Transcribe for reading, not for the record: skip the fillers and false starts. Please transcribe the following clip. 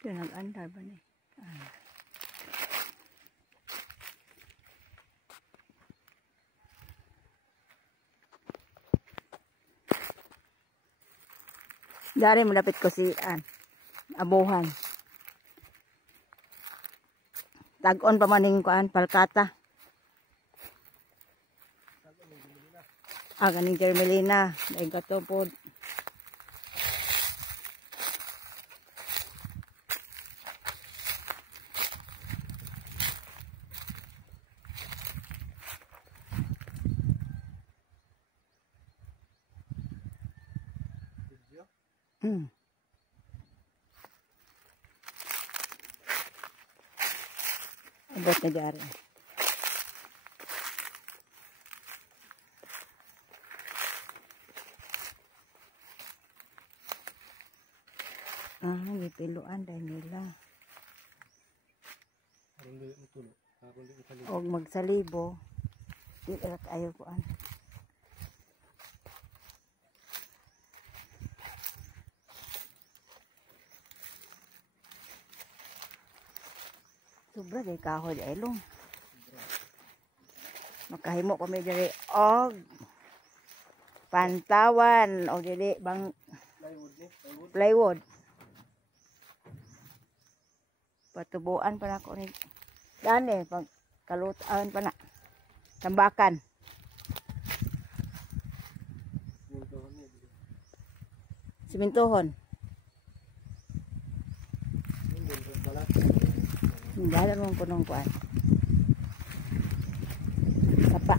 Ito nag-andar ba ni? Dari malapit ko si abuhan. Tag-on pa maning kuan palkata. Ganing Jermelina, daig kato pod. Abot na dari. Gipiluan dahil nila. O magsalibo. Di ayaw ko an. Sobra kay kahoy ay long. Makahimo pa may diri og pantawan o dili bang plywood. Patubuan pa na ko ni dani pag kalutaan pa na. Tambakan. Simintohon. Dalan mong punong kuan. Sapa.